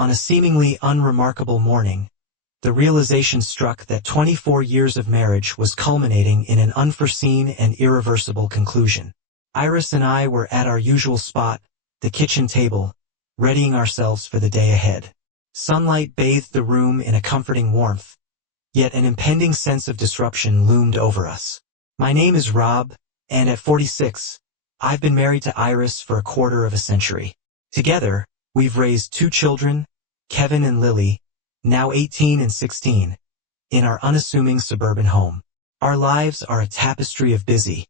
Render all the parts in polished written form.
On a seemingly unremarkable morning, the realization struck that 24 years of marriage was culminating in an unforeseen and irreversible conclusion. Iris and I were at our usual spot, the kitchen table, readying ourselves for the day ahead. Sunlight bathed the room in a comforting warmth, yet an impending sense of disruption loomed over us. My name is Rob, and at 46, I've been married to Iris for a quarter of a century. Together, we've raised 2 children, Kevin and Lily, now 18 and 16, in our unassuming suburban home. Our lives are a tapestry of busy,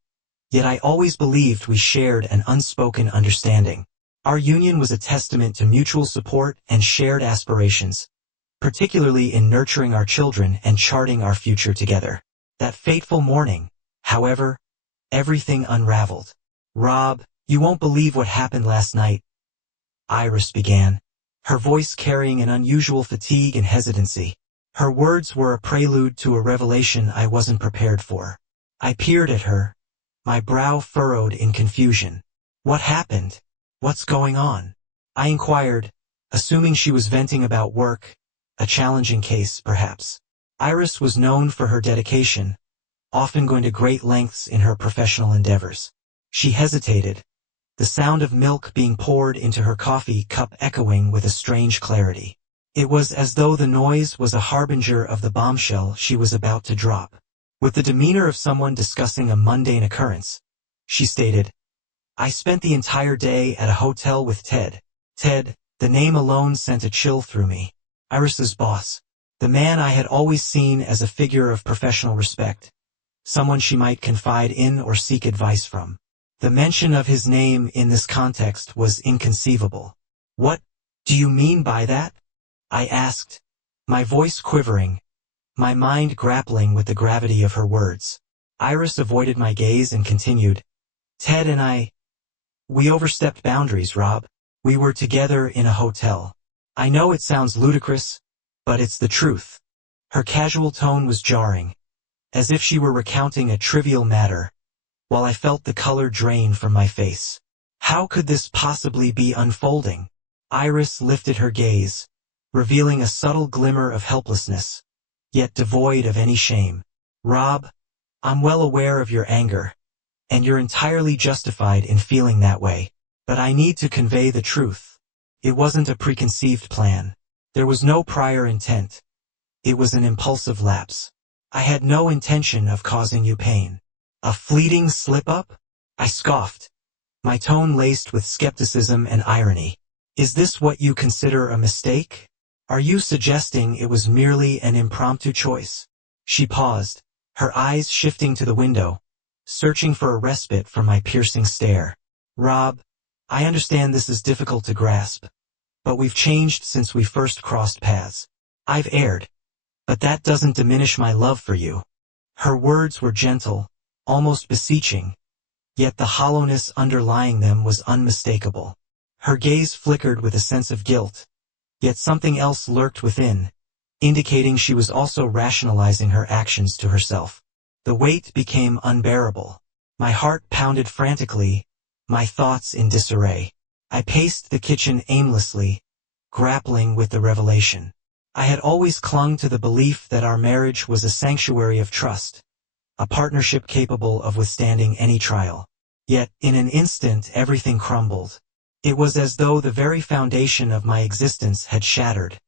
yet I always believed we shared an unspoken understanding. Our union was a testament to mutual support and shared aspirations, particularly in nurturing our children and charting our future together. That fateful morning, however, everything unraveled. "Rob, you won't believe what happened last night," Iris began, her voice carrying an unusual fatigue and hesitancy. Her words were a prelude to a revelation I wasn't prepared for. I peered at her, my brow furrowed in confusion. "What happened? What's going on?" I inquired, assuming she was venting about work, a challenging case, perhaps. Iris was known for her dedication, often going to great lengths in her professional endeavors. She hesitated, the sound of milk being poured into her coffee cup echoing with a strange clarity. It was as though the noise was a harbinger of the bombshell she was about to drop. With the demeanor of someone discussing a mundane occurrence, she stated, "I spent the entire day at a hotel with Ted." Ted, the name alone sent a chill through me. Iris's boss, the man I had always seen as a figure of professional respect, someone she might confide in or seek advice from. The mention of his name in this context was inconceivable. "What do you mean by that?" I asked, my voice quivering, my mind grappling with the gravity of her words. Iris avoided my gaze and continued, "Ted and we overstepped boundaries, Rob. We were together in a hotel. I know it sounds ludicrous, but it's the truth." Her casual tone was jarring, as if she were recounting a trivial matter, while I felt the color drain from my face. How could this possibly be unfolding? Iris lifted her gaze, revealing a subtle glimmer of helplessness, yet devoid of any shame. "Rob, I'm well aware of your anger, and you're entirely justified in feeling that way, but I need to convey the truth. It wasn't a preconceived plan. There was no prior intent. It was an impulsive lapse. I had no intention of causing you pain." "A fleeting slip-up?" I scoffed, my tone laced with skepticism and irony. "Is this what you consider a mistake? Are you suggesting it was merely an impromptu choice?" She paused, her eyes shifting to the window, searching for a respite from my piercing stare. "Rob, I understand this is difficult to grasp, but we've changed since we first crossed paths. I've erred, but that doesn't diminish my love for you." Her words were gentle, almost beseeching, yet the hollowness underlying them was unmistakable. Her gaze flickered with a sense of guilt, yet something else lurked within, indicating she was also rationalizing her actions to herself. The weight became unbearable. My heart pounded frantically, my thoughts in disarray. I paced the kitchen aimlessly, grappling with the revelation. I had always clung to the belief that our marriage was a sanctuary of trust, a partnership capable of withstanding any trial. Yet, in an instant, everything crumbled. It was as though the very foundation of my existence had shattered,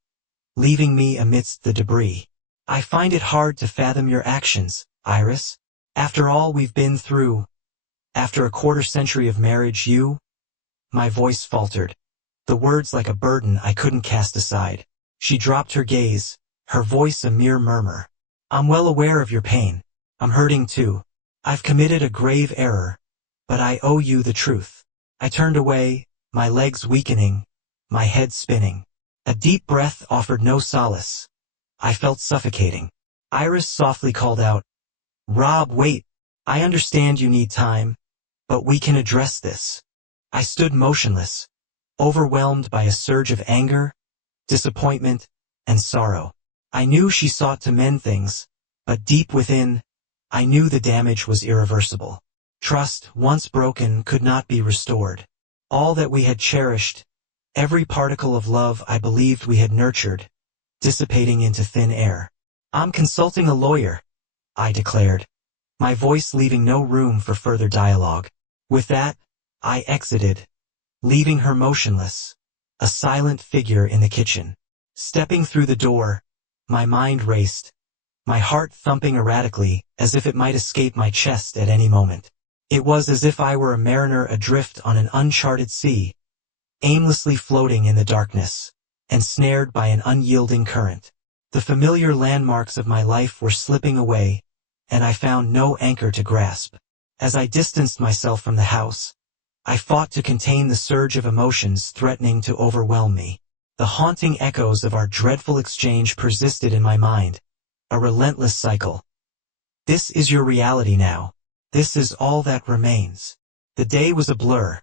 leaving me amidst the debris. "I find it hard to fathom your actions, Iris. After all we've been through, after a quarter-century of marriage, you—" My voice faltered, the words like a burden I couldn't cast aside. She dropped her gaze, her voice a mere murmur. "I'm well aware of your pain. I'm hurting too. I've committed a grave error, but I owe you the truth." I turned away, my legs weakening, my head spinning. A deep breath offered no solace. I felt suffocating. Iris softly called out, "Rob, wait. I understand you need time, but we can address this." I stood motionless, overwhelmed by a surge of anger, disappointment, and sorrow. I knew she sought to mend things, but deep within, I knew the damage was irreversible. Trust, once broken, could not be restored. All that we had cherished, every particle of love I believed we had nurtured, dissipating into thin air. "I'm consulting a lawyer," I declared, my voice leaving no room for further dialogue. With that, I exited, leaving her motionless, a silent figure in the kitchen. Stepping through the door, my mind raced, my heart thumping erratically as if it might escape my chest at any moment. It was as if I were a mariner adrift on an uncharted sea, aimlessly floating in the darkness, ensnared by an unyielding current. The familiar landmarks of my life were slipping away, and I found no anchor to grasp. As I distanced myself from the house, I fought to contain the surge of emotions threatening to overwhelm me. The haunting echoes of our dreadful exchange persisted in my mind, a relentless cycle. "This is your reality now. This is all that remains." The day was a blur.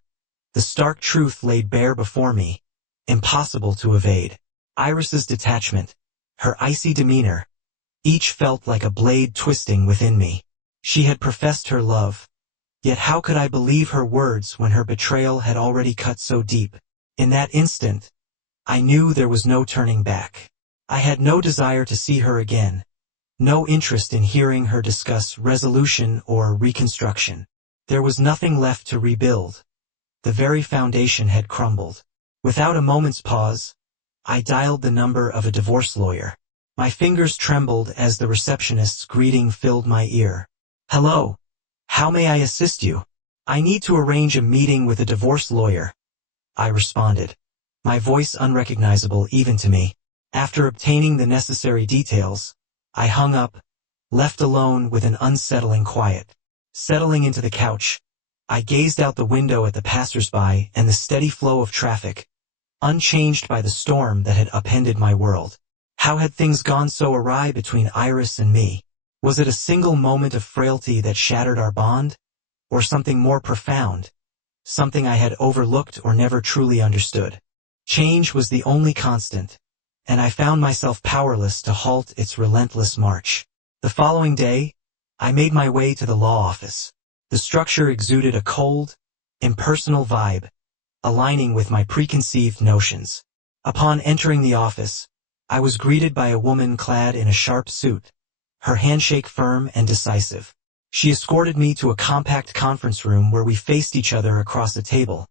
The stark truth laid bare before me, impossible to evade. Iris's detachment, her icy demeanor, each felt like a blade twisting within me. She had professed her love, yet how could I believe her words when her betrayal had already cut so deep? In that instant, I knew there was no turning back. I had no desire to see her again, no interest in hearing her discuss resolution or reconstruction. There was nothing left to rebuild. The very foundation had crumbled. Without a moment's pause, I dialed the number of a divorce lawyer. My fingers trembled as the receptionist's greeting filled my ear. "Hello. How may I assist you?" "I need to arrange a meeting with a divorce lawyer," I responded, my voice unrecognizable even to me. After obtaining the necessary details, I hung up, left alone with an unsettling quiet. Settling into the couch, I gazed out the window at the passers-by and the steady flow of traffic, unchanged by the storm that had upended my world. How had things gone so awry between Iris and me? Was it a single moment of frailty that shattered our bond? Or something more profound? Something I had overlooked or never truly understood? Change was the only constant, and I found myself powerless to halt its relentless march. The following day, I made my way to the law office. The structure exuded a cold, impersonal vibe, aligning with my preconceived notions. Upon entering the office, I was greeted by a woman clad in a sharp suit, her handshake firm and decisive. She escorted me to a compact conference room where we faced each other across a table,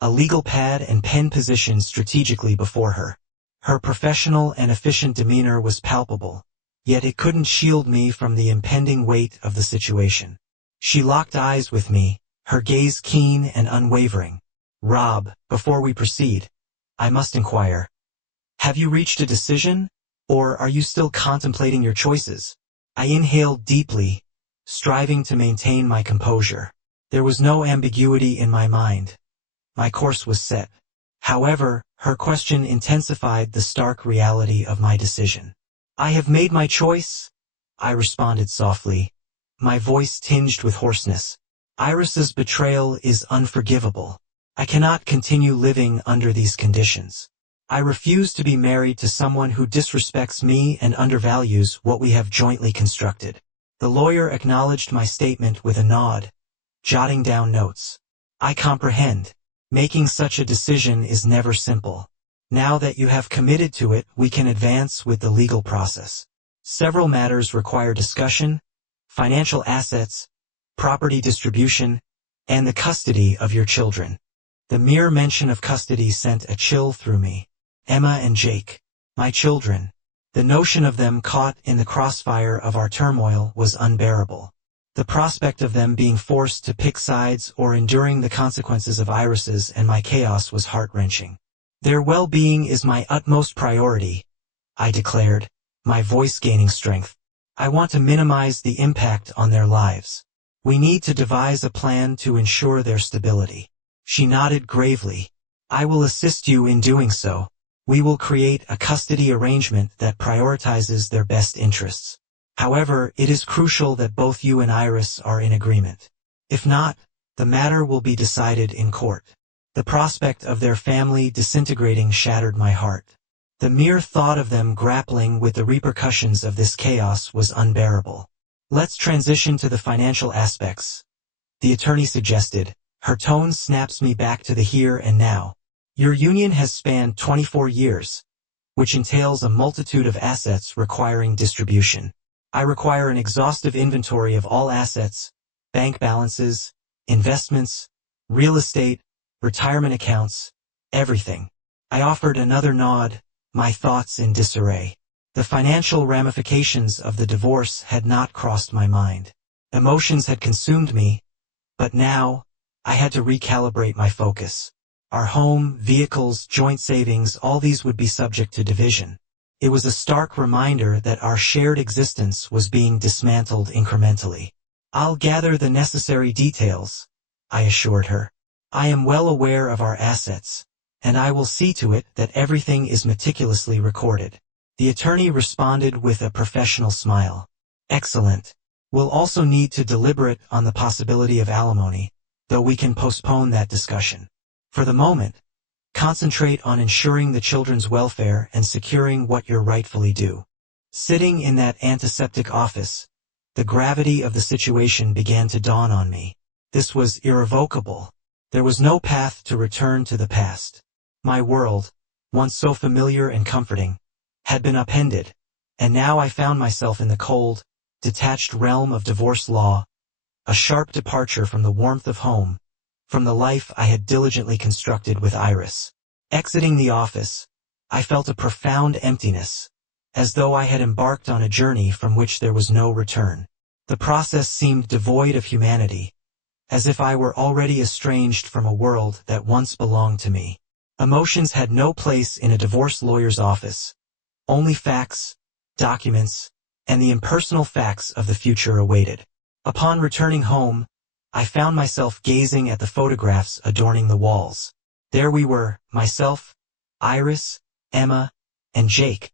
a legal pad and pen positioned strategically before her. Her professional and efficient demeanor was palpable, yet it couldn't shield me from the impending weight of the situation. She locked eyes with me, her gaze keen and unwavering. "Rob, before we proceed, I must inquire. Have you reached a decision, or are you still contemplating your choices?" I inhaled deeply, striving to maintain my composure. There was no ambiguity in my mind. My course was set. However, her question intensified the stark reality of my decision. "I have made my choice," I responded softly, my voice tinged with hoarseness. "Iris's betrayal is unforgivable. I cannot continue living under these conditions. I refuse to be married to someone who disrespects me and undervalues what we have jointly constructed." The lawyer acknowledged my statement with a nod, jotting down notes. "I comprehend. Making such a decision is never simple. Now that you have committed to it, we can advance with the legal process. Several matters require discussion: financial assets, property distribution, and the custody of your children." The mere mention of custody sent a chill through me. Emma and Jake, my children. The notion of them caught in the crossfire of our turmoil was unbearable. The prospect of them being forced to pick sides or enduring the consequences of Iris's and my chaos was heart-wrenching. "Their well-being is my utmost priority," I declared, my voice gaining strength. "I want to minimize the impact on their lives. We need to devise a plan to ensure their stability." She nodded gravely. "I will assist you in doing so. We will create a custody arrangement that prioritizes their best interests. However, it is crucial that both you and Iris are in agreement. If not, the matter will be decided in court." The prospect of their family disintegrating shattered my heart. The mere thought of them grappling with the repercussions of this chaos was unbearable. "Let's transition to the financial aspects," the attorney suggested. Her tone snaps me back to the here and now. Your union has spanned 24 years, which entails a multitude of assets requiring distribution. I require an exhaustive inventory of all assets, bank balances, investments, real estate, retirement accounts, everything. I offered another nod, my thoughts in disarray. The financial ramifications of the divorce had not crossed my mind. Emotions had consumed me, but now, I had to recalibrate my focus. Our home, vehicles, joint savings, all these would be subject to division. It was a stark reminder that our shared existence was being dismantled incrementally. I'll gather the necessary details, I assured her. I am well aware of our assets, and I will see to it that everything is meticulously recorded. The attorney responded with a professional smile. Excellent. We'll also need to deliberate on the possibility of alimony, though we can postpone that discussion. For the moment, concentrate on ensuring the children's welfare and securing what you're rightfully due. Sitting in that antiseptic office, the gravity of the situation began to dawn on me. This was irrevocable. There was no path to return to the past. My world, once so familiar and comforting, had been upended, and now I found myself in the cold, detached realm of divorce law, a sharp departure from the warmth of home, from the life I had diligently constructed with Iris. Exiting the office, I felt a profound emptiness, as though I had embarked on a journey from which there was no return. The process seemed devoid of humanity, as if I were already estranged from a world that once belonged to me. Emotions had no place in a divorce lawyer's office. Only facts, documents, and the impersonal facts of the future awaited. Upon returning home, I found myself gazing at the photographs adorning the walls. There we were, myself, Iris, Emma, and Jake,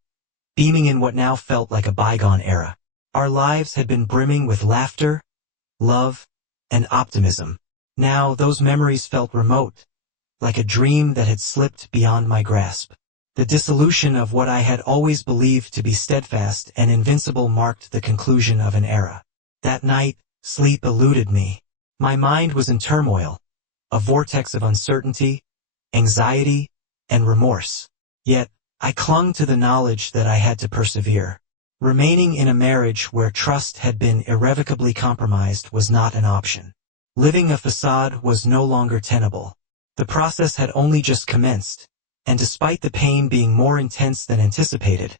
beaming in what now felt like a bygone era. Our lives had been brimming with laughter, love, and optimism. Now those memories felt remote, like a dream that had slipped beyond my grasp. The dissolution of what I had always believed to be steadfast and invincible marked the conclusion of an era. That night, sleep eluded me. My mind was in turmoil, a vortex of uncertainty, anxiety, and remorse. Yet, I clung to the knowledge that I had to persevere. Remaining in a marriage where trust had been irrevocably compromised was not an option. Living a facade was no longer tenable. The process had only just commenced, and despite the pain being more intense than anticipated,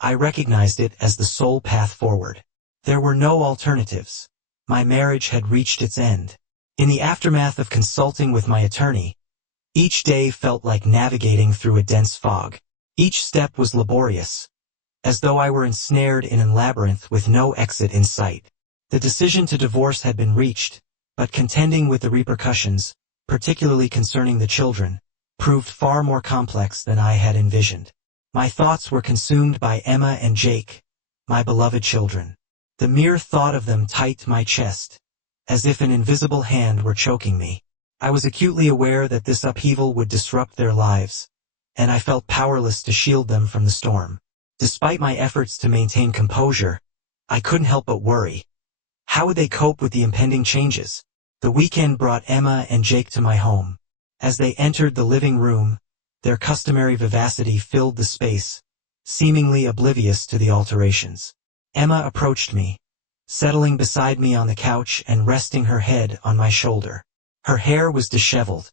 I recognized it as the sole path forward. There were no alternatives. My marriage had reached its end. In the aftermath of consulting with my attorney, each day felt like navigating through a dense fog. Each step was laborious, as though I were ensnared in a labyrinth with no exit in sight. The decision to divorce had been reached, but contending with the repercussions, particularly concerning the children, proved far more complex than I had envisioned. My thoughts were consumed by Emma and Jake, my beloved children. The mere thought of them tightened my chest, as if an invisible hand were choking me. I was acutely aware that this upheaval would disrupt their lives, and I felt powerless to shield them from the storm. Despite my efforts to maintain composure, I couldn't help but worry. How would they cope with the impending changes? The weekend brought Emma and Jake to my home. As they entered the living room, their customary vivacity filled the space, seemingly oblivious to the alterations. Emma approached me, settling beside me on the couch and resting her head on my shoulder. Her hair was disheveled,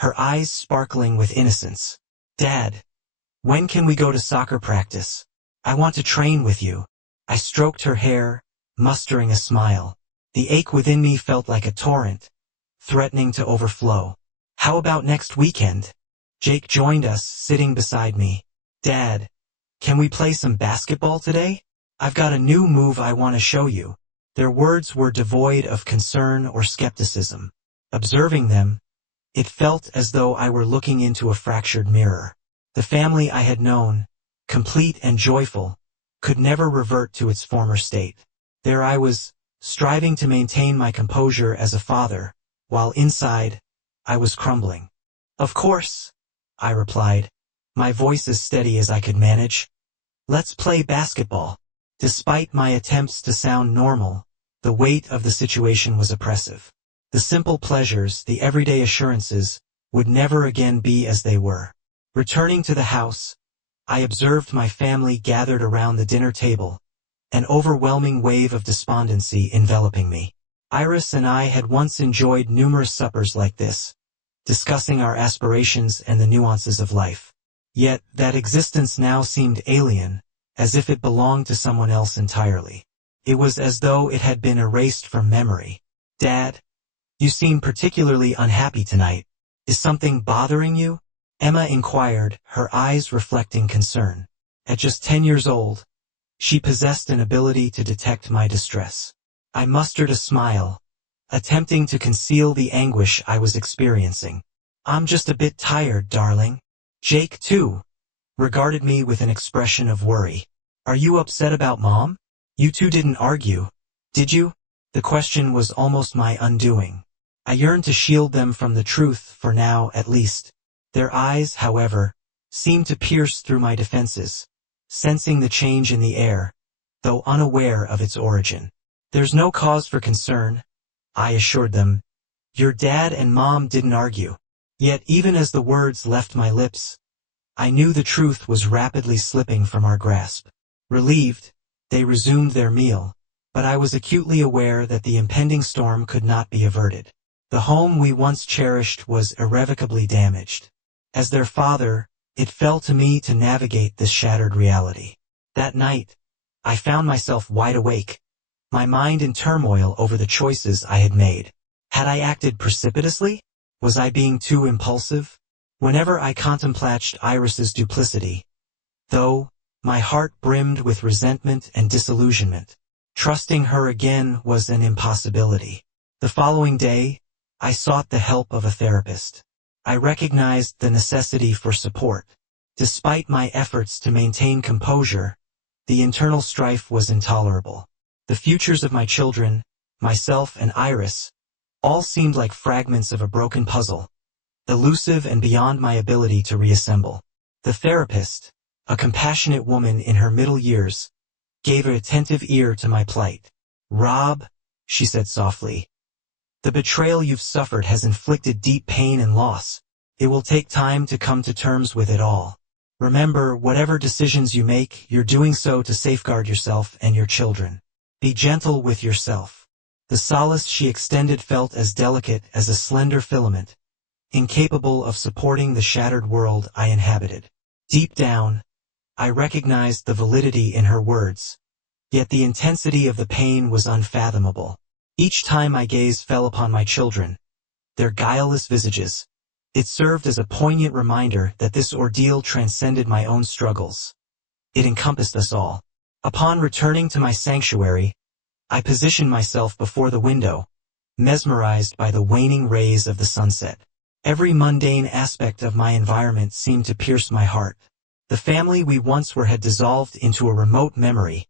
her eyes sparkling with innocence. "Dad, when can we go to soccer practice? I want to train with you." I stroked her hair, mustering a smile. The ache within me felt like a torrent, threatening to overflow. "How about next weekend?" Jake joined us, sitting beside me. "Dad, can we play some basketball today? I've got a new move I want to show you." Their words were devoid of concern or skepticism. Observing them, it felt as though I were looking into a fractured mirror. The family I had known, complete and joyful, could never revert to its former state. There I was, striving to maintain my composure as a father, while inside, I was crumbling. "Of course," I replied, my voice as steady as I could manage. "Let's play basketball." Despite my attempts to sound normal, the weight of the situation was oppressive. The simple pleasures, the everyday assurances, would never again be as they were. Returning to the house, I observed my family gathered around the dinner table, an overwhelming wave of despondency enveloping me. Iris and I had once enjoyed numerous suppers like this, discussing our aspirations and the nuances of life. Yet, that existence now seemed alien, as if it belonged to someone else entirely. It was as though it had been erased from memory. "Dad, you seem particularly unhappy tonight. Is something bothering you?" Emma inquired, her eyes reflecting concern. At just 10 years old, she possessed an ability to detect my distress. I mustered a smile, attempting to conceal the anguish I was experiencing. "I'm just a bit tired, darling." Jake, too, regarded me with an expression of worry. "Are you upset about Mom? You two didn't argue, did you?" The question was almost my undoing. I yearned to shield them from the truth for now at least. Their eyes, however, seemed to pierce through my defenses, sensing the change in the air, though unaware of its origin. "There's no cause for concern," I assured them. "Your dad and Mom didn't argue." Yet even as the words left my lips, I knew the truth was rapidly slipping from our grasp. Relieved, they resumed their meal, but I was acutely aware that the impending storm could not be averted. The home we once cherished was irrevocably damaged. As their father, it fell to me to navigate this shattered reality. That night, I found myself wide awake, my mind in turmoil over the choices I had made. Had I acted precipitously? Was I being too impulsive? Whenever I contemplated Iris's duplicity, though, my heart brimmed with resentment and disillusionment. Trusting her again was an impossibility. The following day, I sought the help of a therapist. I recognized the necessity for support. Despite my efforts to maintain composure, the internal strife was intolerable. The futures of my children, myself and Iris, all seemed like fragments of a broken puzzle, elusive and beyond my ability to reassemble. The therapist, a compassionate woman in her middle years, gave an attentive ear to my plight. "Rob," she said softly, "the betrayal you've suffered has inflicted deep pain and loss. It will take time to come to terms with it all. Remember, whatever decisions you make, you're doing so to safeguard yourself and your children. Be gentle with yourself." The solace she extended felt as delicate as a slender filament, incapable of supporting the shattered world I inhabited. Deep down, I recognized the validity in her words, yet the intensity of the pain was unfathomable. Each time my gaze fell upon my children, their guileless visages, it served as a poignant reminder that this ordeal transcended my own struggles. It encompassed us all. Upon returning to my sanctuary, I positioned myself before the window, mesmerized by the waning rays of the sunset. Every mundane aspect of my environment seemed to pierce my heart. The family we once were had dissolved into a remote memory,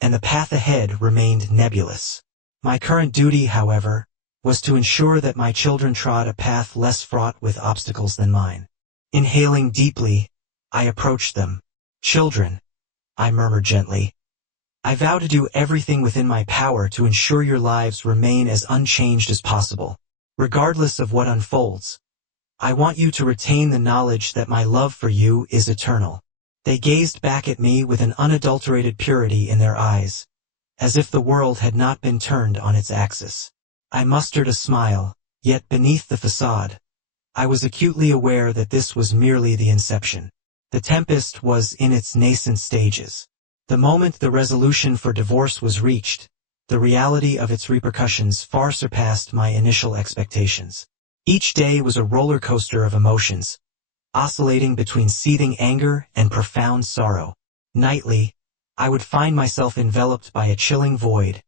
and the path ahead remained nebulous. My current duty, however, was to ensure that my children trod a path less fraught with obstacles than mine. Inhaling deeply, I approached them. "Children," I murmured gently, "I vow to do everything within my power to ensure your lives remain as unchanged as possible. Regardless of what unfolds, I want you to retain the knowledge that my love for you is eternal." They gazed back at me with an unadulterated purity in their eyes, as if the world had not been turned on its axis. I mustered a smile, yet beneath the facade, I was acutely aware that this was merely the inception. The tempest was in its nascent stages. The moment the resolution for divorce was reached, the reality of its repercussions far surpassed my initial expectations. Each day was a roller coaster of emotions, oscillating between seething anger and profound sorrow. Nightly, I would find myself enveloped by a chilling void,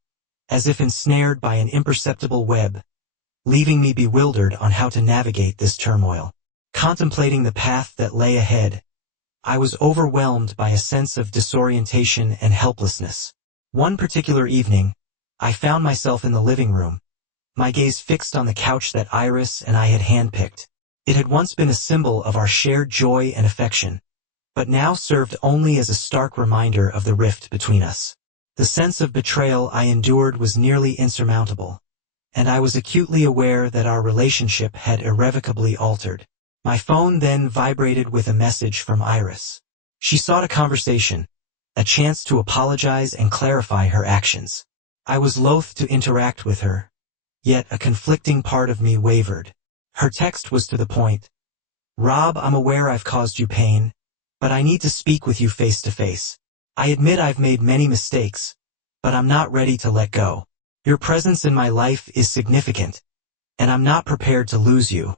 as if ensnared by an imperceptible web, leaving me bewildered on how to navigate this turmoil. Contemplating the path that lay ahead, I was overwhelmed by a sense of disorientation and helplessness. One particular evening, I found myself in the living room, my gaze fixed on the couch that Iris and I had handpicked. It had once been a symbol of our shared joy and affection, but now served only as a stark reminder of the rift between us. The sense of betrayal I endured was nearly insurmountable, and I was acutely aware that our relationship had irrevocably altered. My phone then vibrated with a message from Iris. She sought a conversation, a chance to apologize and clarify her actions. I was loath to interact with her, yet a conflicting part of me wavered. Her text was to the point. Rob, I'm aware I've caused you pain, but I need to speak with you face to face. I admit I've made many mistakes, but I'm not ready to let go. Your presence in my life is significant, and I'm not prepared to lose you.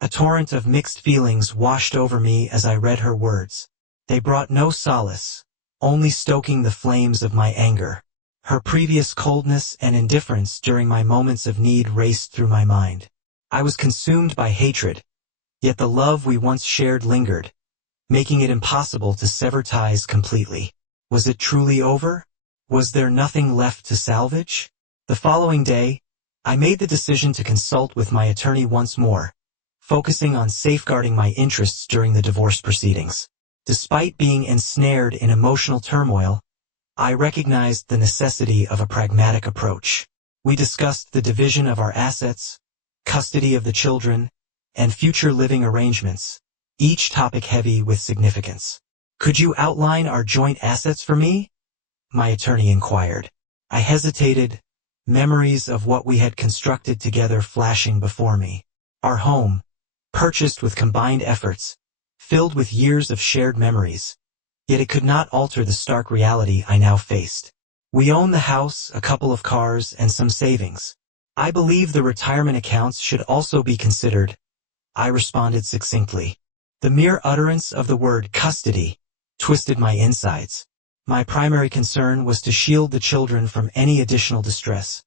A torrent of mixed feelings washed over me as I read her words. They brought no solace, only stoking the flames of my anger. Her previous coldness and indifference during my moments of need raced through my mind. I was consumed by hatred, yet the love we once shared lingered, making it impossible to sever ties completely. Was it truly over? Was there nothing left to salvage? The following day, I made the decision to consult with my attorney once more, focusing on safeguarding my interests during the divorce proceedings. Despite being ensnared in emotional turmoil, I recognized the necessity of a pragmatic approach. We discussed the division of our assets, custody of the children, and future living arrangements, each topic heavy with significance. Could you outline our joint assets for me? My attorney inquired. I hesitated, memories of what we had constructed together flashing before me. Our home, purchased with combined efforts, filled with years of shared memories, yet it could not alter the stark reality I now faced. We own the house, a couple of cars, and some savings. I believe the retirement accounts should also be considered, I responded succinctly. The mere utterance of the word custody twisted my insides. My primary concern was to shield the children from any additional distress,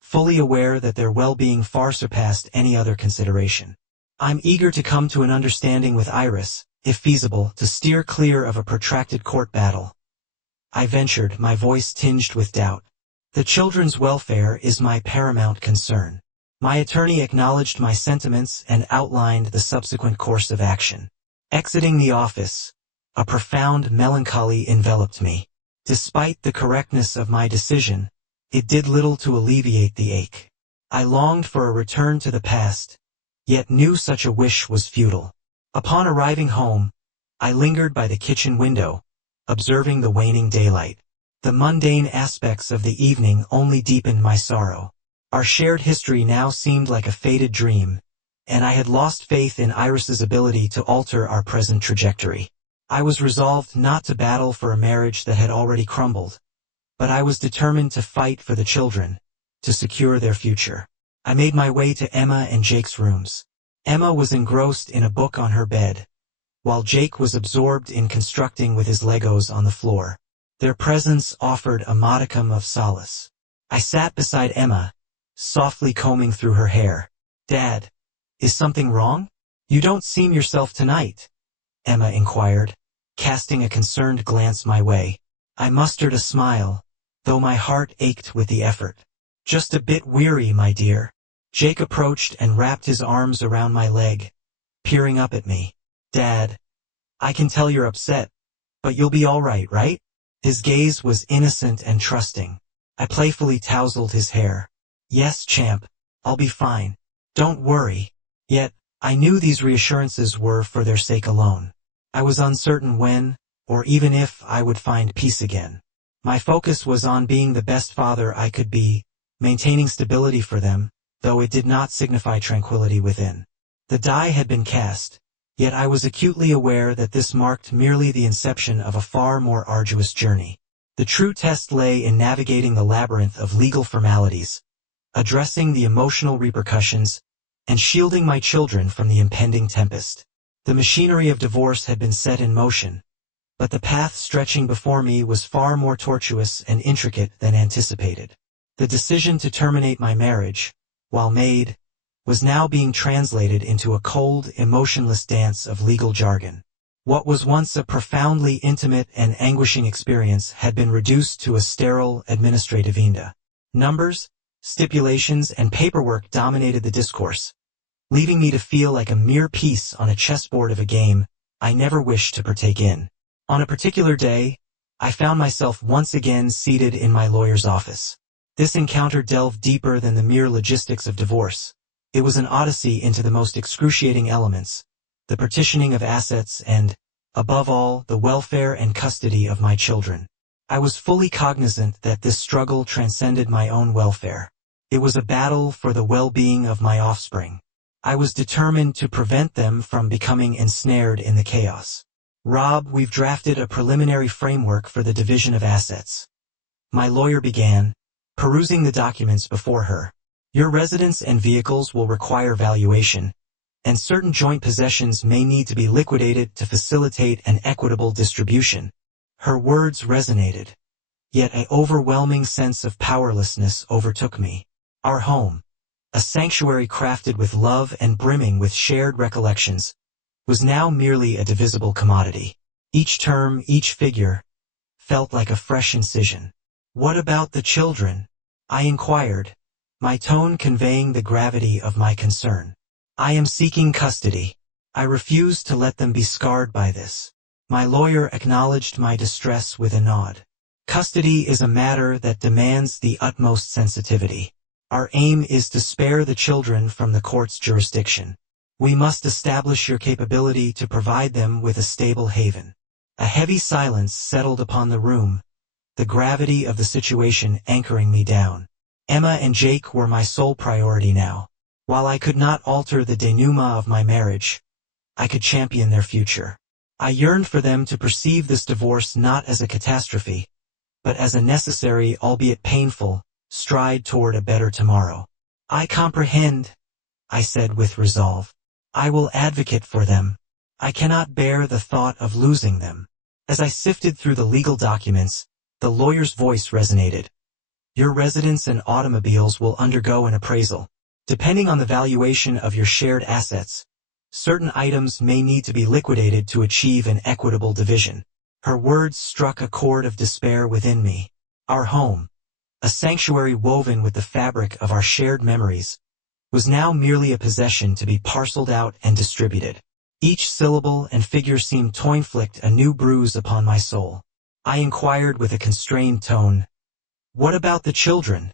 fully aware that their well-being far surpassed any other consideration. I'm eager to come to an understanding with Iris, if feasible, to steer clear of a protracted court battle. I ventured, my voice tinged with doubt. The children's welfare is my paramount concern. My attorney acknowledged my sentiments and outlined the subsequent course of action. Exiting the office, a profound melancholy enveloped me. Despite the correctness of my decision, it did little to alleviate the ache. I longed for a return to the past, yet knew such a wish was futile. Upon arriving home, I lingered by the kitchen window, observing the waning daylight. The mundane aspects of the evening only deepened my sorrow. Our shared history now seemed like a faded dream, and I had lost faith in Iris's ability to alter our present trajectory. I was resolved not to battle for a marriage that had already crumbled, but I was determined to fight for the children, to secure their future. I made my way to Emma and Jake's rooms. Emma was engrossed in a book on her bed, while Jake was absorbed in constructing with his Legos on the floor. Their presence offered a modicum of solace. I sat beside Emma, softly combing through her hair. Dad, is something wrong? You don't seem yourself tonight, Emma inquired, casting a concerned glance my way. I mustered a smile, though my heart ached with the effort. Just a bit weary, my dear. Jake approached and wrapped his arms around my leg, peering up at me. Dad, I can tell you're upset, but you'll be all right? His gaze was innocent and trusting. I playfully tousled his hair. Yes, champ, I'll be fine. Don't worry. Yet, I knew these reassurances were for their sake alone. I was uncertain when, or even if, I would find peace again. My focus was on being the best father I could be, maintaining stability for them, though it did not signify tranquility within. The die had been cast, yet I was acutely aware that this marked merely the inception of a far more arduous journey. The true test lay in navigating the labyrinth of legal formalities, addressing the emotional repercussions, and shielding my children from the impending tempest. The machinery of divorce had been set in motion, but the path stretching before me was far more tortuous and intricate than anticipated. The decision to terminate my marriage, while made, was now being translated into a cold, emotionless dance of legal jargon. What was once a profoundly intimate and anguishing experience had been reduced to a sterile, administrative enda. Numbers, stipulations, and paperwork dominated the discourse, leaving me to feel like a mere piece on a chessboard of a game I never wished to partake in. On a particular day, I found myself once again seated in my lawyer's office. This encounter delved deeper than the mere logistics of divorce. It was an odyssey into the most excruciating elements, the partitioning of assets and, above all, the welfare and custody of my children. I was fully cognizant that this struggle transcended my own welfare. It was a battle for the well-being of my offspring. I was determined to prevent them from becoming ensnared in the chaos. Rob, we've drafted a preliminary framework for the division of assets. My lawyer began, perusing the documents before her. Your residence and vehicles will require valuation, and certain joint possessions may need to be liquidated to facilitate an equitable distribution. Her words resonated, yet an overwhelming sense of powerlessness overtook me. Our home, a sanctuary crafted with love and brimming with shared recollections, was now merely a divisible commodity. Each term, each figure, felt like a fresh incision. What about the children? I inquired, my tone conveying the gravity of my concern. I am seeking custody. I refuse to let them be scarred by this. My lawyer acknowledged my distress with a nod. Custody is a matter that demands the utmost sensitivity. Our aim is to spare the children from the court's jurisdiction. We must establish your capability to provide them with a stable haven. A heavy silence settled upon the room, the gravity of the situation anchoring me down. Emma and Jake were my sole priority now. While I could not alter the denouement of my marriage, I could champion their future. I yearned for them to perceive this divorce not as a catastrophe, but as a necessary, albeit painful, stride toward a better tomorrow. I comprehend, I said with resolve. I will advocate for them. I cannot bear the thought of losing them. As I sifted through the legal documents, the lawyer's voice resonated. Your residence and automobiles will undergo an appraisal. Depending on the valuation of your shared assets, certain items may need to be liquidated to achieve an equitable division. Her words struck a chord of despair within me. Our home, a sanctuary woven with the fabric of our shared memories, was now merely a possession to be parceled out and distributed. Each syllable and figure seemed to inflict a new bruise upon my soul. I inquired with a constrained tone, what about the children?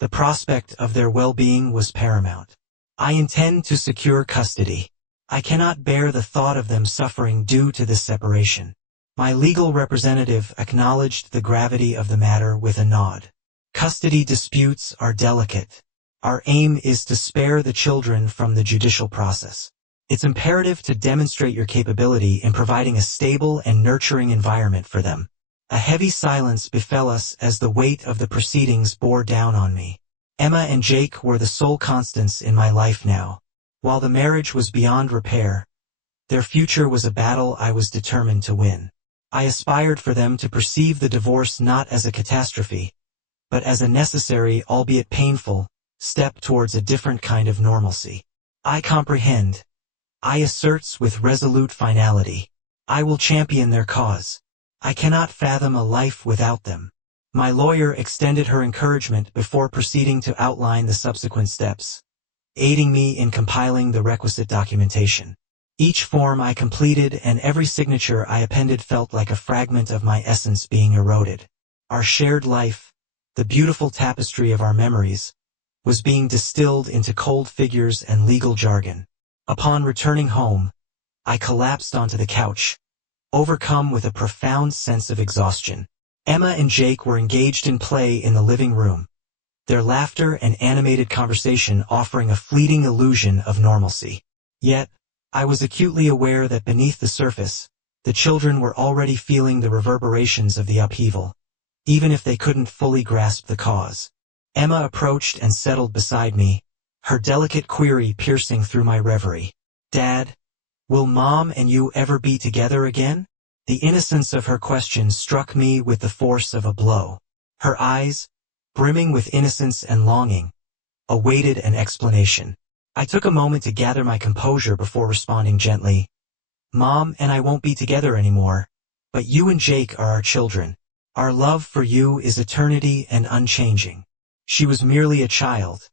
The prospect of their well-being was paramount. I intend to secure custody. I cannot bear the thought of them suffering due to this separation. My legal representative acknowledged the gravity of the matter with a nod. Custody disputes are delicate. Our aim is to spare the children from the judicial process. It's imperative to demonstrate your capability in providing a stable and nurturing environment for them. A heavy silence befell us as the weight of the proceedings bore down on me. Emma and Jake were the sole constants in my life now. While the marriage was beyond repair, their future was a battle I was determined to win. I aspired for them to perceive the divorce not as a catastrophe, but as a necessary, albeit painful, step towards a different kind of normalcy. I comprehend. I asserts with resolute finality. I will champion their cause. I cannot fathom a life without them. My lawyer extended her encouragement before proceeding to outline the subsequent steps, aiding me in compiling the requisite documentation. Each form I completed and every signature I appended felt like a fragment of my essence being eroded. Our shared life, the beautiful tapestry of our memories, was being distilled into cold figures and legal jargon. Upon returning home, I collapsed onto the couch, overcome with a profound sense of exhaustion. Emma and Jake were engaged in play in the living room, their laughter and animated conversation offering a fleeting illusion of normalcy. Yet, I was acutely aware that beneath the surface, the children were already feeling the reverberations of the upheaval, even if they couldn't fully grasp the cause. Emma approached and settled beside me, her delicate query piercing through my reverie. Dad, will Mom and you ever be together again? The innocence of her question struck me with the force of a blow. Her eyes, brimming with innocence and longing, awaited an explanation. I took a moment to gather my composure before responding gently. Mom and I won't be together anymore, but you and Jake are our children. Our love for you is eternity and unchanging. She was merely a child,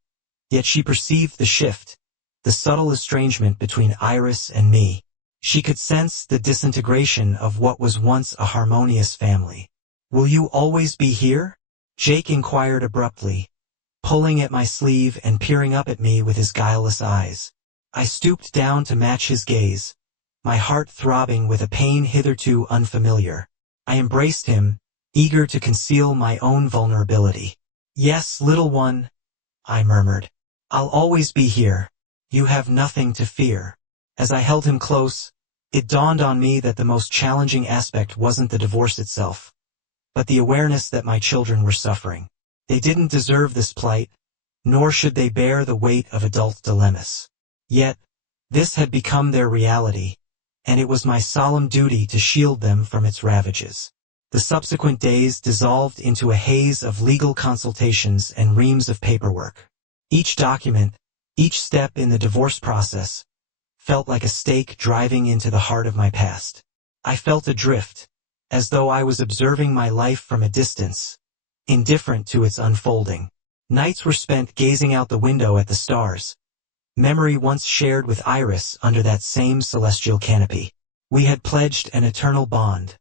yet she perceived the shift, the subtle estrangement between Iris and me. She could sense the disintegration of what was once a harmonious family. Will you always be here? Jake inquired abruptly, pulling at my sleeve and peering up at me with his guileless eyes. I stooped down to match his gaze, my heart throbbing with a pain hitherto unfamiliar. I embraced him, eager to conceal my own vulnerability. "Yes, little one," I murmured. "I'll always be here. You have nothing to fear." As I held him close, it dawned on me that the most challenging aspect wasn't the divorce itself, but the awareness that my children were suffering. They didn't deserve this plight, nor should they bear the weight of adult dilemmas. Yet, this had become their reality, and it was my solemn duty to shield them from its ravages. The subsequent days dissolved into a haze of legal consultations and reams of paperwork. Each document, each step in the divorce process, felt like a stake driving into the heart of my past. I felt adrift, as though I was observing my life from a distance, indifferent to its unfolding. Nights were spent gazing out the window at the stars, memory once shared with Iris under that same celestial canopy. We had pledged an eternal bond,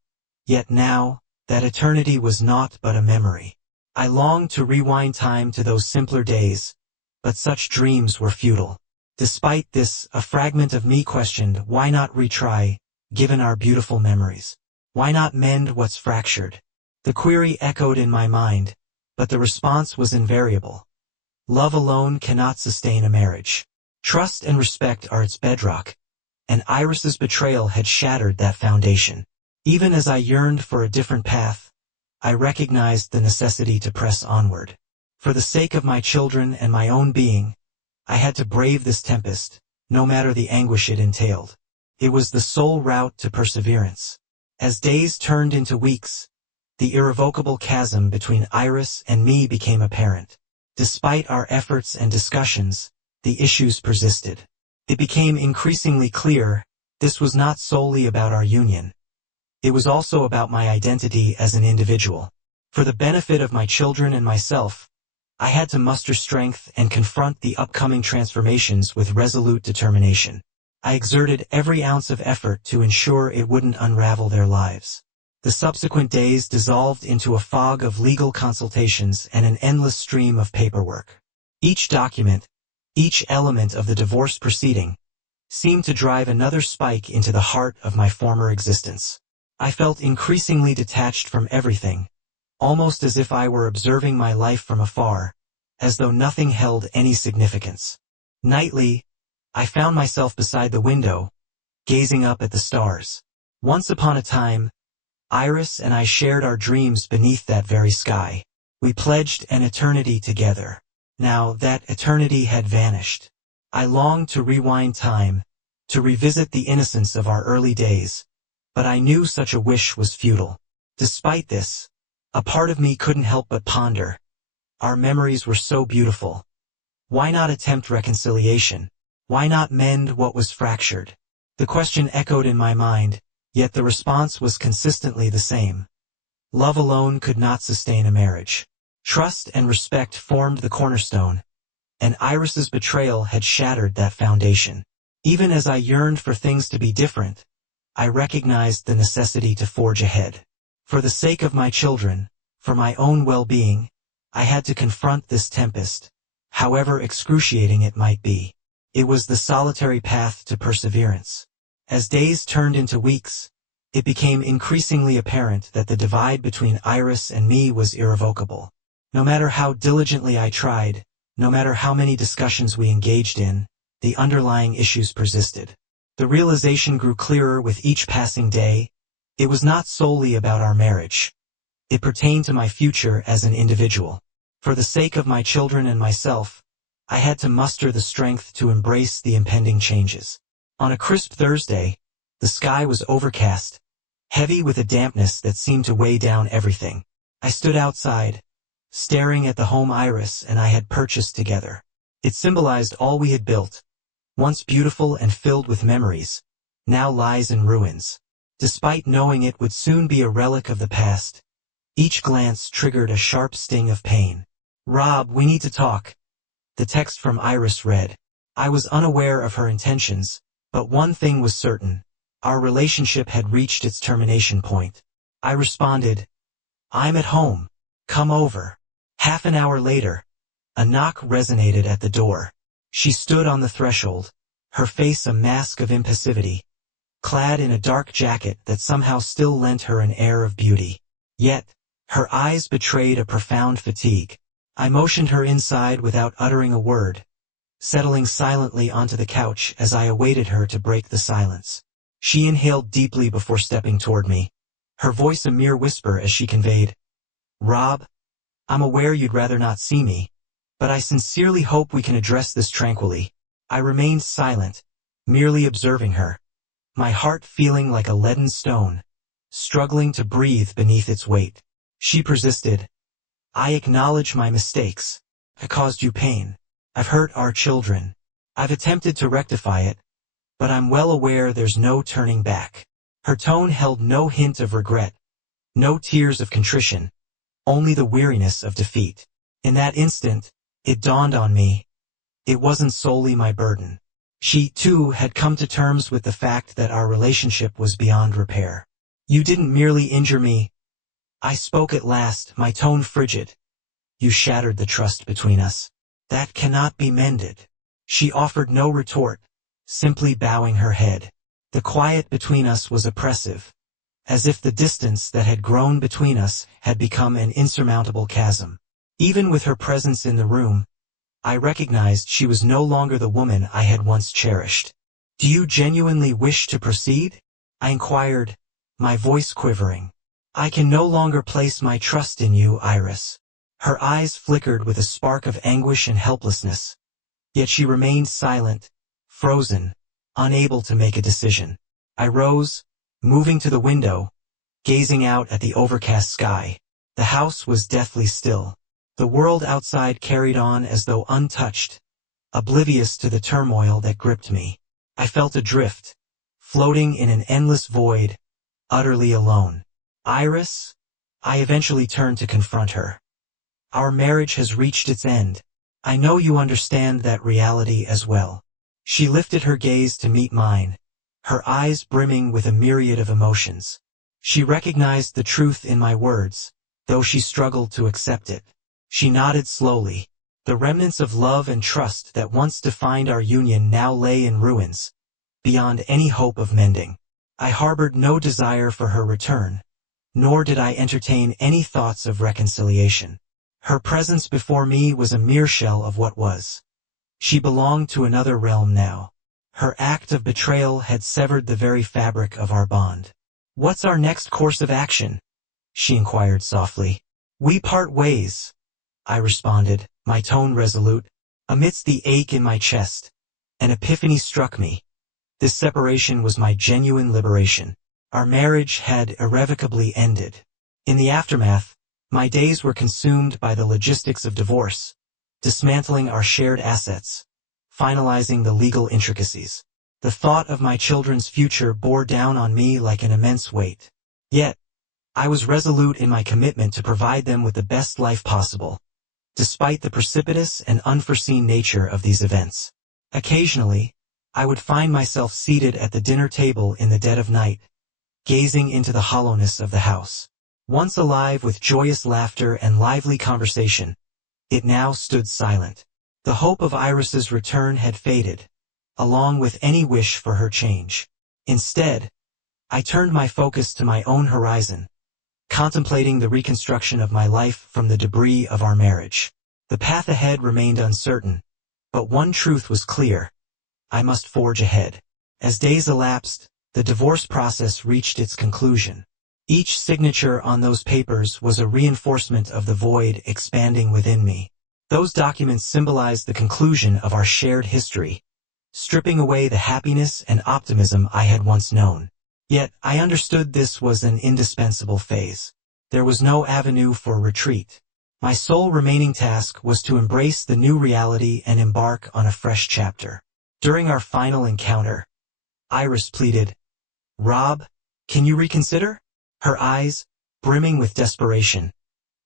yet now, that eternity was naught but a memory. I longed to rewind time to those simpler days, but such dreams were futile. Despite this, a fragment of me questioned, why not retry, given our beautiful memories? Why not mend what's fractured? The query echoed in my mind, but the response was invariable. Love alone cannot sustain a marriage. Trust and respect are its bedrock, and Iris's betrayal had shattered that foundation. Even as I yearned for a different path, I recognized the necessity to press onward. For the sake of my children and my own being, I had to brave this tempest, no matter the anguish it entailed. It was the sole route to perseverance. As days turned into weeks, the irrevocable chasm between Iris and me became apparent. Despite our efforts and discussions, the issues persisted. It became increasingly clear, this was not solely about our union. It was also about my identity as an individual. For the benefit of my children and myself, I had to muster strength and confront the upcoming transformations with resolute determination. I exerted every ounce of effort to ensure it wouldn't unravel their lives. The subsequent days dissolved into a fog of legal consultations and an endless stream of paperwork. Each document, each element of the divorce proceeding, seemed to drive another spike into the heart of my former existence. I felt increasingly detached from everything, almost as if I were observing my life from afar, as though nothing held any significance. Nightly, I found myself beside the window, gazing up at the stars. Once upon a time, Iris and I shared our dreams beneath that very sky. We pledged an eternity together. Now that eternity had vanished. I longed to rewind time, to revisit the innocence of our early days, but I knew such a wish was futile. Despite this, a part of me couldn't help but ponder. Our memories were so beautiful. Why not attempt reconciliation? Why not mend what was fractured? The question echoed in my mind, yet the response was consistently the same. Love alone could not sustain a marriage. Trust and respect formed the cornerstone, and Iris's betrayal had shattered that foundation. Even as I yearned for things to be different, I recognized the necessity to forge ahead. For the sake of my children, for my own well-being, I had to confront this tempest, however excruciating it might be. It was the solitary path to perseverance. As days turned into weeks, it became increasingly apparent that the divide between Iris and me was irrevocable. No matter how diligently I tried, no matter how many discussions we engaged in, the underlying issues persisted. The realization grew clearer with each passing day. It was not solely about our marriage. It pertained to my future as an individual. For the sake of my children and myself, I had to muster the strength to embrace the impending changes. On a crisp Thursday, the sky was overcast, heavy with a dampness that seemed to weigh down everything. I stood outside, staring at the home Iris and I had purchased together. It symbolized all we had built, once beautiful and filled with memories, now lies in ruins. Despite knowing it would soon be a relic of the past, each glance triggered a sharp sting of pain. "Rob, we need to talk," the text from Iris read. I was unaware of her intentions, but one thing was certain. Our relationship had reached its termination point. I responded, "I'm at home. Come over." Half an hour later, a knock resonated at the door. She stood on the threshold, her face a mask of impassivity, clad in a dark jacket that somehow still lent her an air of beauty. Yet, her eyes betrayed a profound fatigue. I motioned her inside without uttering a word, settling silently onto the couch as I awaited her to break the silence. She inhaled deeply before stepping toward me, her voice a mere whisper as she conveyed, "Rob, I'm aware you'd rather not see me, but I sincerely hope we can address this tranquilly." I remained silent, merely observing her, my heart feeling like a leaden stone, struggling to breathe beneath its weight. She persisted, "I acknowledge my mistakes. I caused you pain. I've hurt our children. I've attempted to rectify it, but I'm well aware there's no turning back." Her tone held no hint of regret, no tears of contrition, only the weariness of defeat. In that instant, it dawned on me, it wasn't solely my burden. She, too, had come to terms with the fact that our relationship was beyond repair. "You didn't merely injure me," I spoke at last, my tone frigid. "You shattered the trust between us. That cannot be mended." She offered no retort, simply bowing her head. The quiet between us was oppressive, as if the distance that had grown between us had become an insurmountable chasm. Even with her presence in the room, I recognized she was no longer the woman I had once cherished. "Do you genuinely wish to proceed?" I inquired, my voice quivering. "I can no longer place my trust in you, Iris." Her eyes flickered with a spark of anguish and helplessness, yet she remained silent, frozen, unable to make a decision. I rose, moving to the window, gazing out at the overcast sky. The house was deathly still. The world outside carried on as though untouched, oblivious to the turmoil that gripped me. I felt adrift, floating in an endless void, utterly alone. "Iris?" I eventually turned to confront her. "Our marriage has reached its end. I know you understand that reality as well." She lifted her gaze to meet mine, her eyes brimming with a myriad of emotions. She recognized the truth in my words, though she struggled to accept it. She nodded slowly. The remnants of love and trust that once defined our union now lay in ruins, beyond any hope of mending. I harbored no desire for her return, nor did I entertain any thoughts of reconciliation. Her presence before me was a mere shell of what was. She belonged to another realm now. Her act of betrayal had severed the very fabric of our bond. "What's our next course of action?" she inquired softly. "We part ways," I responded, my tone resolute. Amidst the ache in my chest, an epiphany struck me. This separation was my genuine liberation. Our marriage had irrevocably ended. In the aftermath, my days were consumed by the logistics of divorce, dismantling our shared assets, finalizing the legal intricacies. The thought of my children's future bore down on me like an immense weight. Yet, I was resolute in my commitment to provide them with the best life possible, despite the precipitous and unforeseen nature of these events. Occasionally, I would find myself seated at the dinner table in the dead of night, gazing into the hollowness of the house. Once alive with joyous laughter and lively conversation, it now stood silent. The hope of Iris's return had faded, along with any wish for her change. Instead, I turned my focus to my own horizon, contemplating the reconstruction of my life from the debris of our marriage. The path ahead remained uncertain, but one truth was clear: I must forge ahead. As days elapsed, the divorce process reached its conclusion. Each signature on those papers was a reinforcement of the void expanding within me. Those documents symbolized the conclusion of our shared history, stripping away the happiness and optimism I had once known. Yet, I understood this was an indispensable phase. There was no avenue for retreat. My sole remaining task was to embrace the new reality and embark on a fresh chapter. During our final encounter, Iris pleaded, "Rob, can you reconsider?" Her eyes, brimming with desperation,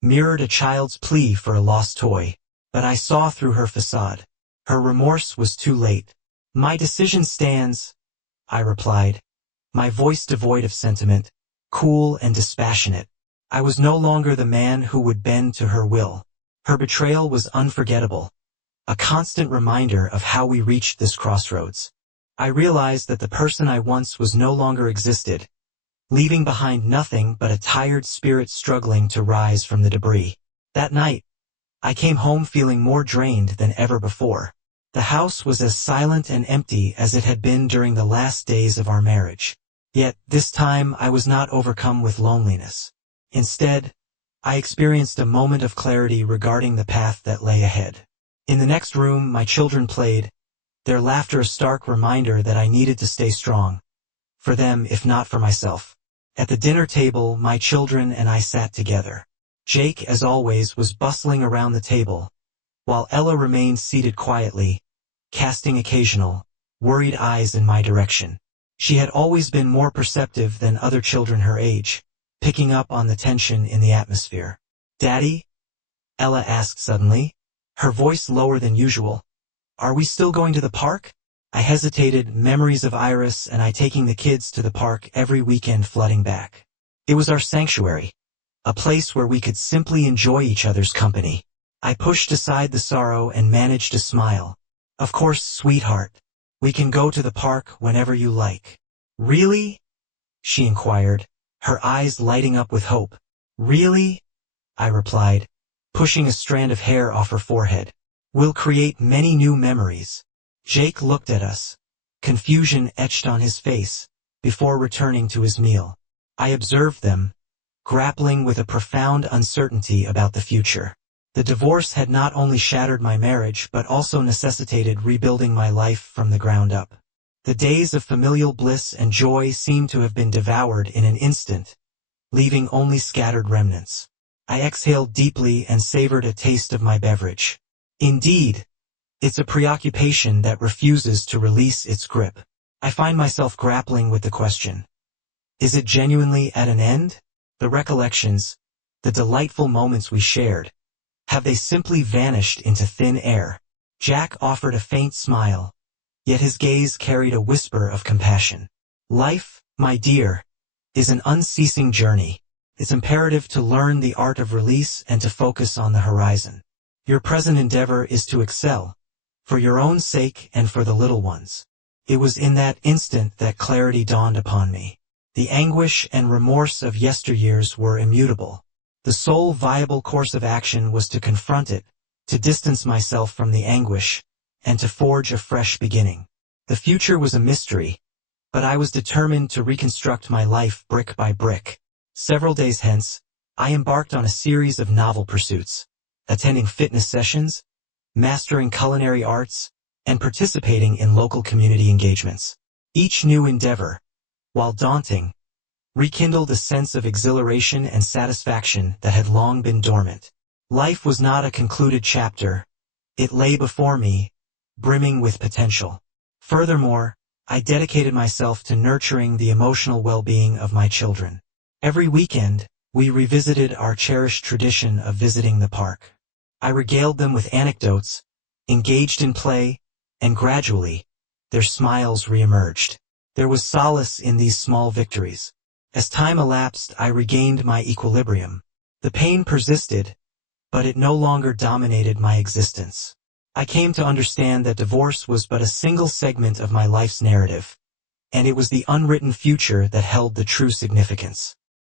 mirrored a child's plea for a lost toy, but I saw through her facade. Her remorse was too late. "My decision stands," I replied, my voice devoid of sentiment, cool and dispassionate. I was no longer the man who would bend to her will. Her betrayal was unforgettable, a constant reminder of how we reached this crossroads. I realized that the person I once was no longer existed, leaving behind nothing but a tired spirit struggling to rise from the debris. That night, I came home feeling more drained than ever before. The house was as silent and empty as it had been during the last days of our marriage. Yet, this time I was not overcome with loneliness. Instead, I experienced a moment of clarity regarding the path that lay ahead. In the next room, my children played, their laughter a stark reminder that I needed to stay strong. For them, if not for myself. At the dinner table, my children and I sat together. Jake, as always, was bustling around the table, while Ella remained seated quietly, casting occasional, worried eyes in my direction. She had always been more perceptive than other children her age, picking up on the tension in the atmosphere. "Daddy?" Ella asked suddenly, her voice lower than usual. "Are we still going to the park?" I hesitated, memories of Iris and I taking the kids to the park every weekend flooding back. It was our sanctuary, a place where we could simply enjoy each other's company. I pushed aside the sorrow and managed to smile. "Of course, sweetheart. We can go to the park whenever you like." "Really?" she inquired, her eyes lighting up with hope. "Really?" I replied, pushing a strand of hair off her forehead. "We'll create many new memories." Jake looked at us, confusion etched on his face, before returning to his meal. I observed them, grappling with a profound uncertainty about the future. The divorce had not only shattered my marriage but also necessitated rebuilding my life from the ground up. The days of familial bliss and joy seemed to have been devoured in an instant, leaving only scattered remnants. I exhaled deeply and savored a taste of my beverage. Indeed, it's a preoccupation that refuses to release its grip. I find myself grappling with the question: is it genuinely at an end? The recollections, the delightful moments we shared, have they simply vanished into thin air? Jack offered a faint smile, yet his gaze carried a whisper of compassion. "Life, my dear, is an unceasing journey. It's imperative to learn the art of release and to focus on the horizon. Your present endeavor is to excel, for your own sake and for the little ones." It was in that instant that clarity dawned upon me. The anguish and remorse of yesteryears were immutable. The sole viable course of action was to confront it, to distance myself from the anguish, and to forge a fresh beginning. The future was a mystery, but I was determined to reconstruct my life brick by brick. Several days hence, I embarked on a series of novel pursuits, attending fitness sessions, mastering culinary arts, and participating in local community engagements. Each new endeavor, while daunting, rekindled a sense of exhilaration and satisfaction that had long been dormant. Life was not a concluded chapter. It lay before me, brimming with potential. Furthermore, I dedicated myself to nurturing the emotional well-being of my children. Every weekend, we revisited our cherished tradition of visiting the park. I regaled them with anecdotes, engaged in play, and gradually, their smiles reemerged. There was solace in these small victories. As time elapsed, I regained my equilibrium. The pain persisted, but it no longer dominated my existence. I came to understand that divorce was but a single segment of my life's narrative, and it was the unwritten future that held the true significance.